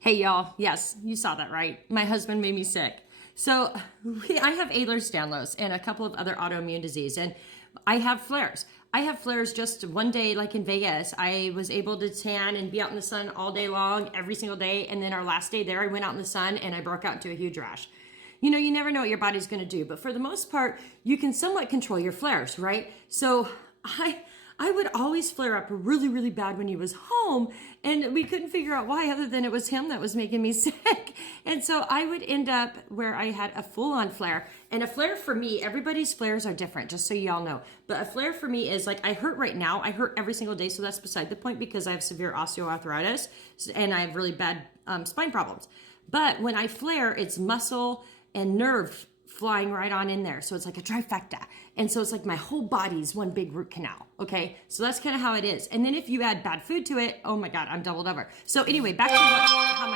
Hey y'all, yes, you saw that right. My husband made me sick. So I have Ehlers-Danlos and a couple of other autoimmune disease, and I have flares. I have flares just one day, like in Vegas. I was able to tan and be out in the sun all day long, every single day. And then our last day there, I went out in the sun and I broke out into a huge rash. You know, you never know what your body's going to do, but for the most part, you can somewhat control your flares, right? So I would always flare up really, really bad when he was home, and we couldn't figure out why other than it was him that was making me sick. And so I would end up where I had a full-on flare. And a flare for me, everybody's flares are different, just so y'all know. But a flare for me is like, I hurt right now. I hurt every single day, so that's beside the point because I have severe osteoarthritis and I have really bad spine problems. But when I flare, it's muscle and nerve flying right on in there. So it's like a trifecta. And so it's like my whole body's one big root canal. Okay. So that's kind of how it is. And then if you add bad food to it, oh my God, I'm doubled over. So anyway, back to how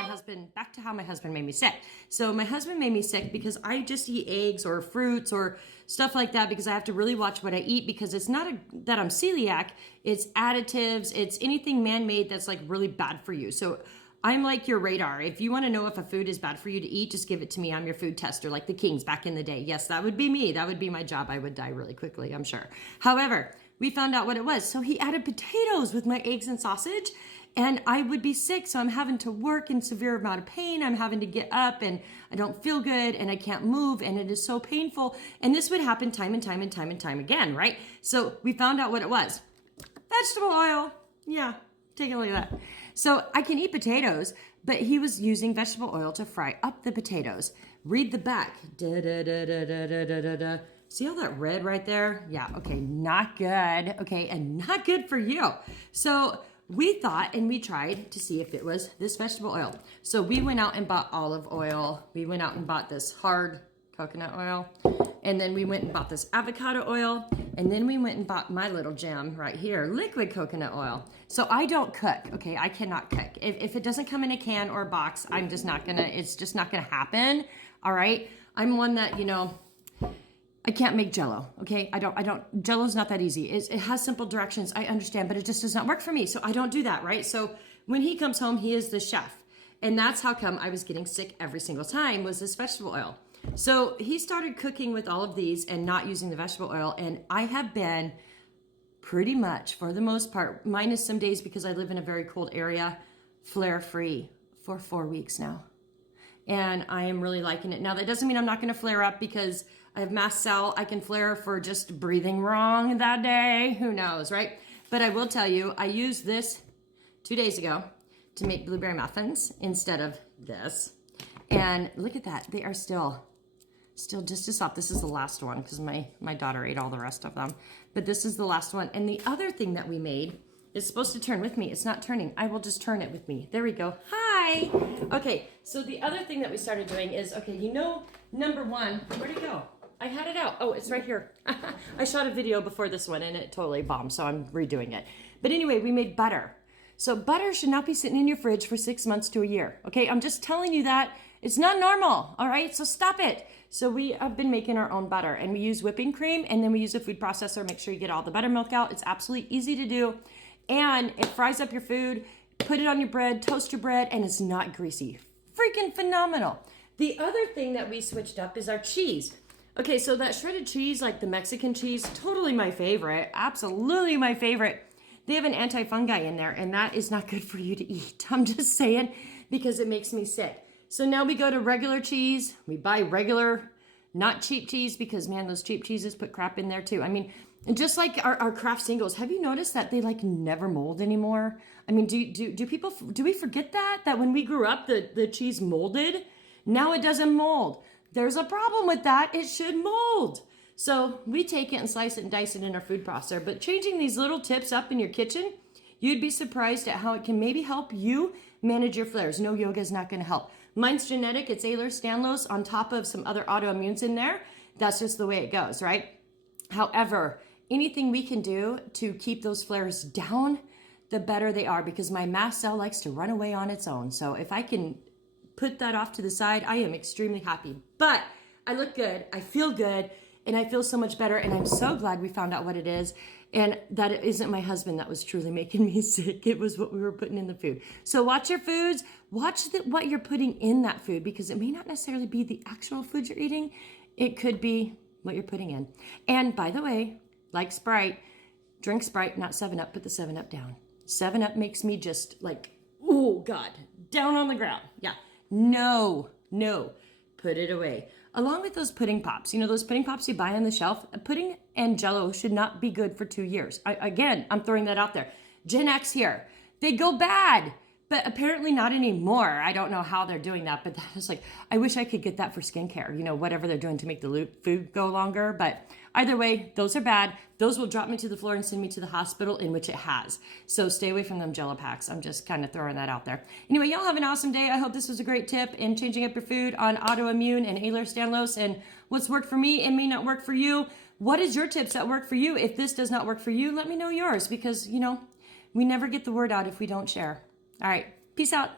my husband made me sick. So my husband made me sick because I just eat eggs or fruits or stuff like that because I have to really watch what I eat because it's not that I'm celiac, it's additives, it's anything man-made that's like really bad for you. So I'm like your radar. If you want to know if a food is bad for you to eat, just give it to me. I'm your food tester, like the Kings back in the day. Yes, that would be me. That would be my job. I would die really quickly, I'm sure. However, we found out what it was. So he added potatoes with my eggs and sausage, and I would be sick. So I'm having to work in severe amount of pain. I'm having to get up, and I don't feel good, and I can't move, and it is so painful. And this would happen time and time and time and time again, right? So we found out what it was. Vegetable oil. Yeah. Take a look at that. So I can eat potatoes, but he was using vegetable oil to fry up the potatoes. Read the back. Da, da, da, da, da, da, da, da, da. See all that red right there? Yeah, okay, not good. Okay, and not good for you. So we thought and we tried to see if it was this vegetable oil. So we went out and bought olive oil. We went out and bought this hard coconut oil. And then we went and bought this avocado oil. And then we went and bought my little gem right here, liquid coconut oil. So I don't cook, okay? I cannot cook. If it doesn't come in a can or a box, I'm just not gonna, it's just not gonna happen, all right? I'm one that, you know, I can't make Jell-O, okay? Jell-O's not that easy. It has simple directions, I understand, but it just does not work for me. So I don't do that, right? So when he comes home, he is the chef. And that's how come I was getting sick every single time was this vegetable oil. So he started cooking with all of these and not using the vegetable oil. And I have been pretty much, for the most part, minus some days because I live in a very cold area, flare-free for 4 weeks now. And I am really liking it. Now, that doesn't mean I'm not going to flare up because I have mast cell. I can flare for just breathing wrong that day. Who knows, right? But I will tell you, I used this 2 days ago to make blueberry muffins instead of this. And look at that. They are still just as soft. This is the last one because my daughter ate all the rest of them. But this is the last one. And the other thing that we made is supposed to turn with me. It's not turning. I will just turn it with me. There we go. Hi. Okay, so the other thing that we started doing is, okay, you know, number one, where'd it go? I had it out. Oh, it's right here. I shot a video before this one and it totally bombed, so I'm redoing it. But anyway, we made butter. So butter should not be sitting in your fridge for 6 months to a year. Okay, I'm just telling you that. It's not normal, all right? So stop it. So we have been making our own butter and we use whipping cream and then we use a food processor. Make sure you get all the buttermilk out. It's absolutely easy to do. And it fries up your food, put it on your bread, toast your bread, and it's not greasy. Freaking phenomenal. The other thing that we switched up is our cheese. Okay, so that shredded cheese, like the Mexican cheese, totally my favorite. Absolutely my favorite. They have an anti-fungi in there and that is not good for you to eat. I'm just saying because it makes me sick. So now we go to regular cheese. We buy regular, not cheap cheese because, man, those cheap cheeses put crap in there too. I mean, just like our Kraft singles, have you noticed that they like never mold anymore? I mean, do we forget that when we grew up, the cheese molded? Now it doesn't mold. There's a problem with that. It should mold. So we take it and slice it and dice it in our food processor. But changing these little tips up in your kitchen, you'd be surprised at how it can maybe help you manage your flares. No, yoga is not going to help. Mine's genetic. It's Ehlers-Danlos on top of some other autoimmunes in there. That's just the way it goes, right? However, anything we can do to keep those flares down, the better they are because my mast cell likes to run away on its own. So if I can put that off to the side, I am extremely happy. But I look good. I feel good. and I feel so much better. And I'm so glad we found out what it is, and that it isn't my husband that was truly making me sick. It was what we were putting in the food. So watch your foods, watch what you're putting in that food, because it may not necessarily be the actual food you're eating. It could be what you're putting in. And by the way, like Sprite, drink Sprite, not 7-Up. Put the 7-Up down. 7-Up makes me just like, oh God, down on the ground. Yeah, no, put it away. Along with those pudding pops, those pudding pops you buy on the shelf, pudding and Jell-O should not be good for 2 years. I'm throwing that out there. Gen X here, they go bad, but apparently not anymore. I don't know how they're doing that, but that is like, I wish I could get that for skincare, whatever they're doing to make the food go longer. But either way, those are bad. Those will drop me to the floor and send me to the hospital, in which it has. So stay away from them Jell-O packs. I'm just kind of throwing that out there. Anyway, y'all have an awesome day. I hope this was a great tip in changing up your food on autoimmune and Ehlers-Danlos, and what's worked for me and may not work for you. What is your tips that work for you? If this does not work for you, let me know yours, because, we never get the word out if we don't share. All right. Peace out.